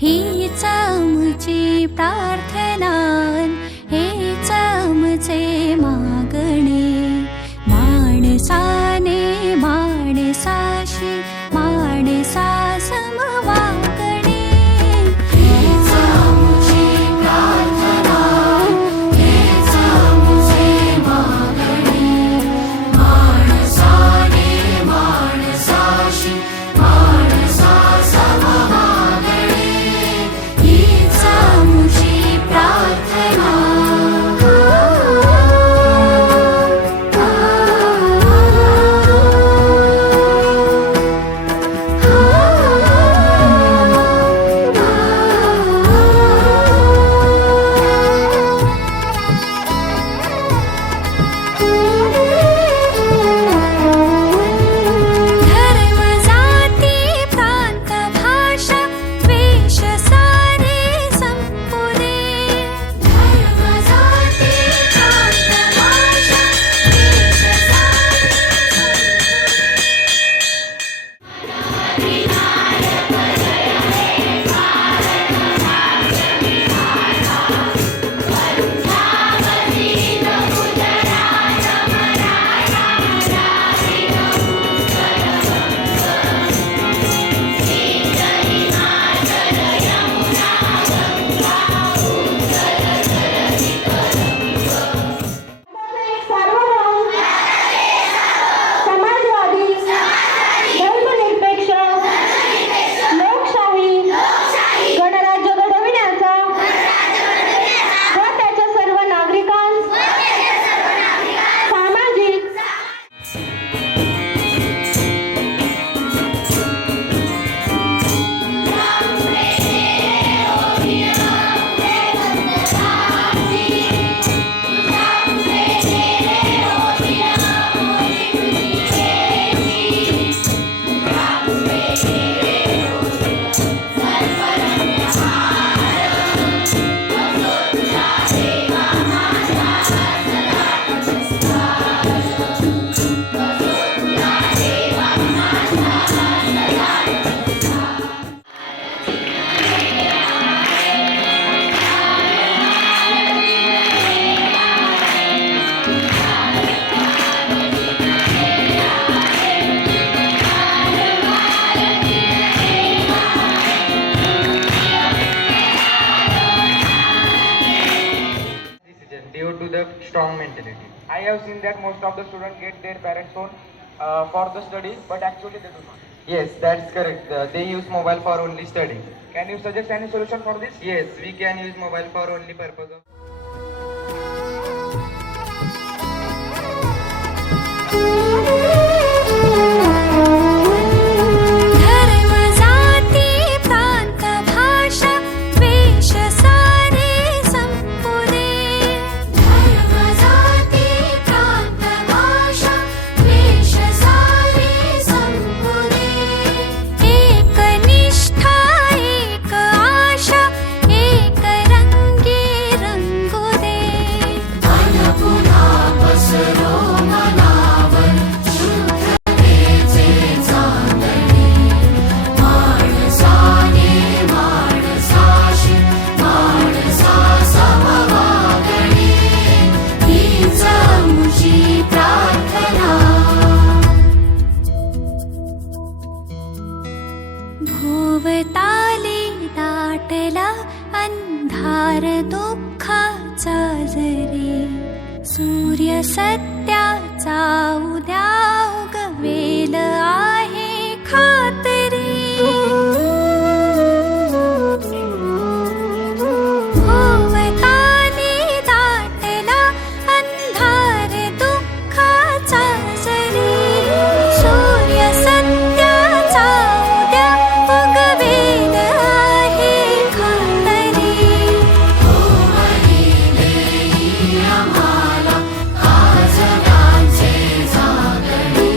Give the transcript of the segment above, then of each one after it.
हीच आमची प्रार्थना हेच आमचे मागणे माणसाने माणसाशी माणसा समवागणे हीच आमची प्रार्थना हेच आमचे मागणे माणसाने माणसाशी माणसा समवागणे हीच आमची प्रार्थना due to the strong mentality. I have seen that most of the students get their parents' phone for the study, but actually they do not. Yes, that's correct. They use mobile for only study. Can you suggest any solution for this? Yes, we can use mobile for only purpose of. भोवताली दाटला अंधार दुःखाचा जरी सूर्य सत्याचा उद्या उगवेल आहे खात्री भोवताली दाटला अंधार दुःखाचा जरी सूर्य सत्याचा उद्या उगवेल आहे खात्री आम्हाला काजलांचे जागणे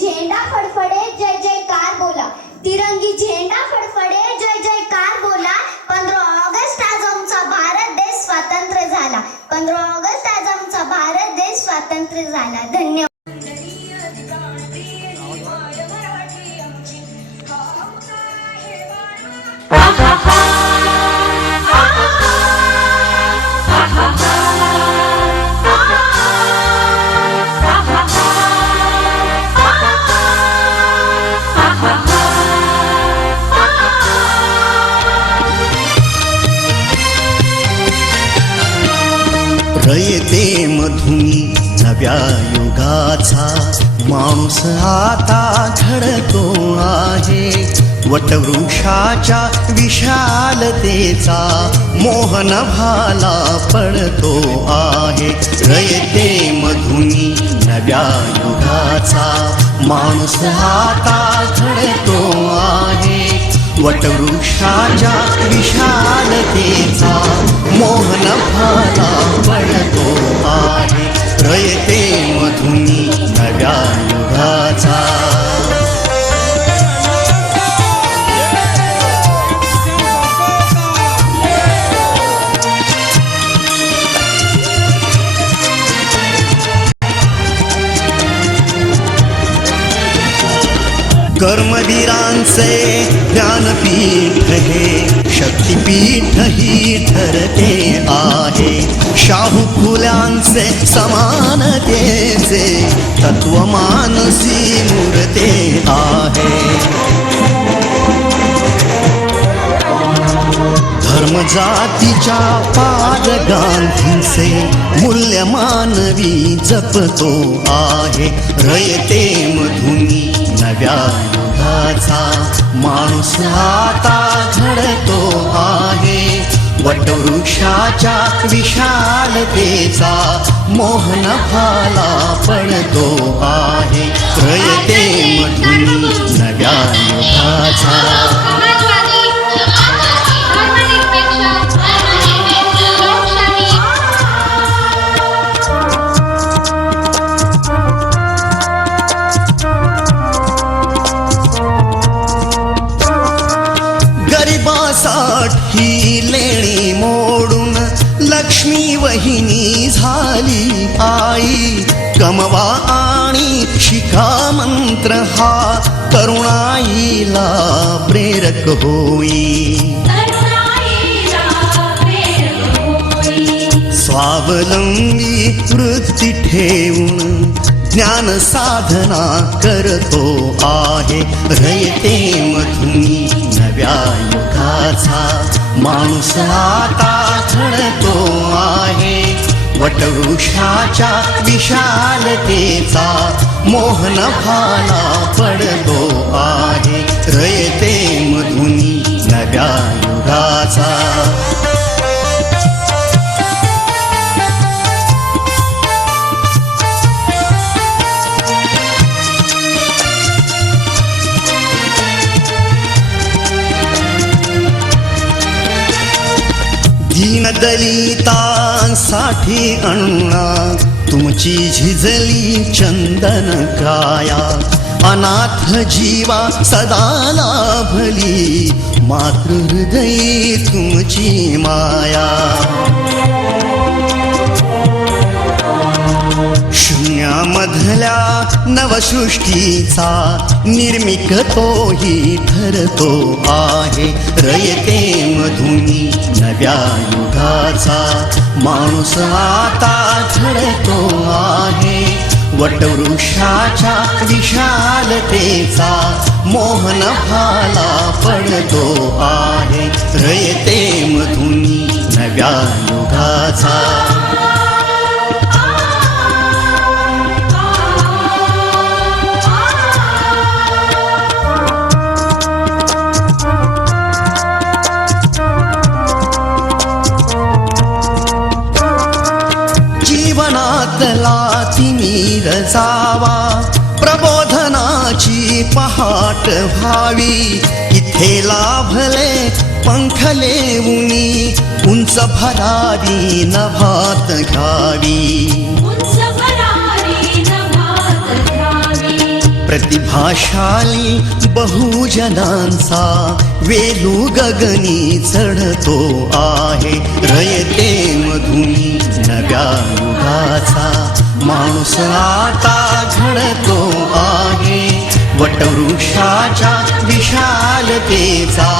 झेंडा फडफडे जय जयकार बोला, तिरंगी झेंडा फडफडे जय जयकार बोला. 15 ऑगस्ट आज आमचा भारत देश स्वतंत्र झाला. 15 ऑगस्ट आज आमचा भारत देश स्वतंत्र झाला. धन्यवाद. रयते मधुनी नव्या युगाचा माणूस आता घडतो आहे. वटवृक्षाच्या विशालतेचा मोहन भाला पडतो आहे. रयते मधुनी नव्या युगाचा माणूस आता घडतो आहे. वटवृक्षाच्या विशालतेचा मोहन भाला पडतो आहे. रयते मधुनी नव्या युगाचा. कर्मवीरांचे ज्ञानपीठ हे शक्तिपीठ ही ठरते आहे. शाहू फुल्यांचे समानतेचे तत्व मानसी मूर्ते आहे. धर्म जातीच्या पार गांधींचे मूल्य मानवी जपतो आहे. रयते मधुनी नव्या युगाचा माणूस आता घडतो आहे. वटवृक्षाच्या विशालतेचा मोहन भाला पडतो आहे. रयते मधुनी नव्या युगाचा. ही लेणी मोडून लक्ष्मी वहिनी झाली आई. कमवा आणि शिका मंत्र हा तरुणाईला प्रेरक होई. स्वावलंबी वृत्ती ठेवून ज्ञान साधना करतो आहे. रयते मधुनी नव्या युगाचा माणूस आता घडतो आहे. वटवृक्षाच्या विशालतेचा मोहन भाला पडतो आहे. रयते मधुनी नव्या युगाचा. दलितांसाठी अण्णा तुमची झिजली चंदन काया. अनाथ जीवा सदा लाभली मातृहृदयी तुमची माया. शून्यामधल्या नवसृष्टीचा निर्मिक तोही ठरतो आहे. रयते मधुनी नव्या युगाचा माणूस आता घडतो आहे. वटवृक्षाच्या विशालतेचा मोहन भाला पडतो आहे. रयते मधुनी नव्या युगाचा. तिमीर जावा प्रबोधनाची पहाट व्हावी. इथे लाभले पंखले उनी उंच भरारी नभात घ्यावी. प्रतिभाशाली बहुजनांचा वेलू गगनी चढतो आहे. रयते मधुनी नव्या युगाचा माणूस आता घडतो आहे. वटवृक्षाच्या विशालतेचा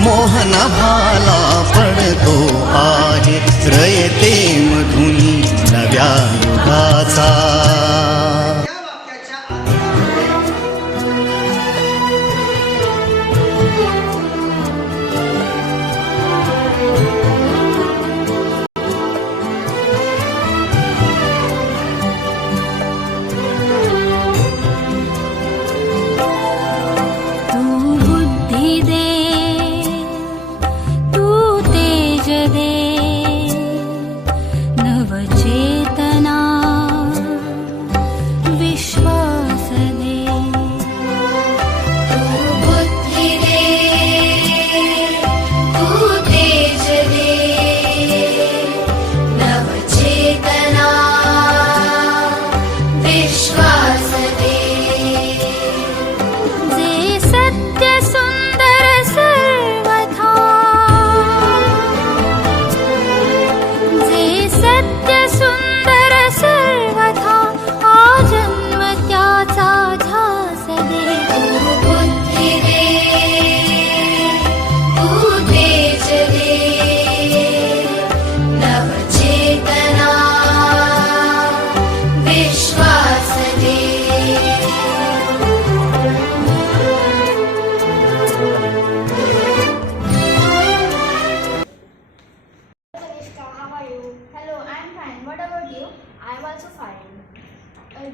मोहन भाला पडतो आहे. रयते मधुनी नव्या युगाचा. तू बुद्धी दे, तू तेज दे, नवचेतना विश्वास दे. तू बुद्धी दे, तू तेज दे, नवचेतना विश्वास दे. जे सत्य सुंदर सर्वथा, जे सत्य सुंदर सर्वथा, आजन्म त्याचा ध्यास दे. तू बुद्धी दे, तू तेज दे, नवचेतना विश्वास दे. Tanishka, how are you? Hello, I'm fine. What about you? I'm also fine.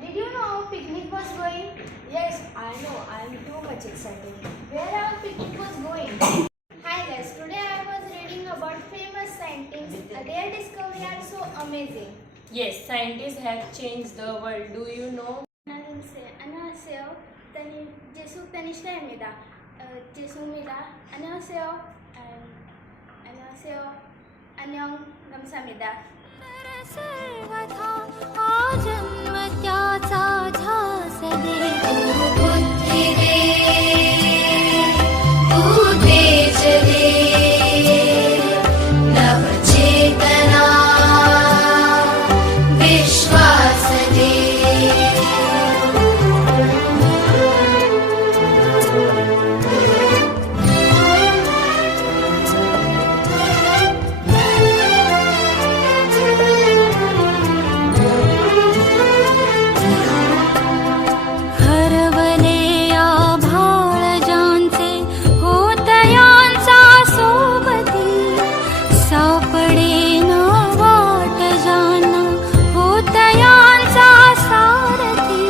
Did you know picnic was going? Yes, I know. I'm too much excited. Where our picnic was going? Hi guys, today I was reading about famous scientists. Their discovery are so amazing. Yes, scientists have changed the world. Do you know? 안녕하세요. 제수 타니시카입니다. 제수입니다. 안녕하세요. 안녕하세요. 안녕. 감사합니다. सर्वथा आजन्म त्याचा ध्यास दे. तू बुद्धी दे, तू तेज दे, नवचेतना विश्वास दे. हरवले आभाळ ज्यांचे, होतयांचा सोबती, सापडेना वाट ज्यांना, होतयांचा सारथी.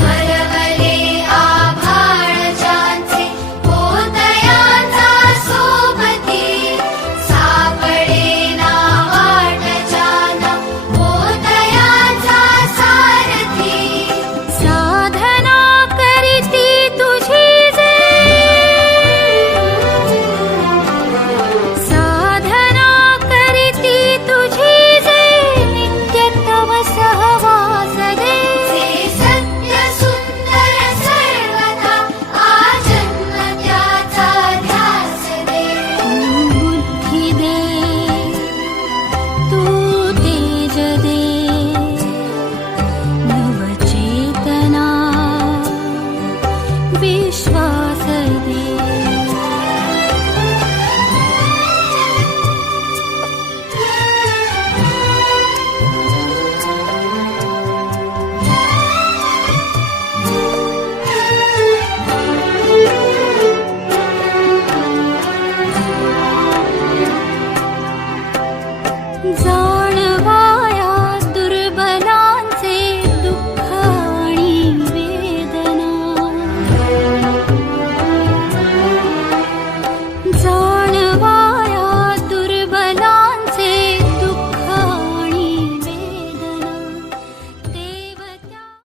हरवले आभाळ ज्यांचे, होतयांचा सोबती, सापडेना वाट ज्यांना, होतयांचा सारथी. साधना करीती तुझी जे, साधना करीती तुझी जे, नित्य तव सहवास दे. जे सत्य सुंदर सर्वथा, आजन्म त्याचा ध्यास दे. बुद्धी दे, तू तेज दे, नवचेतना विश्वास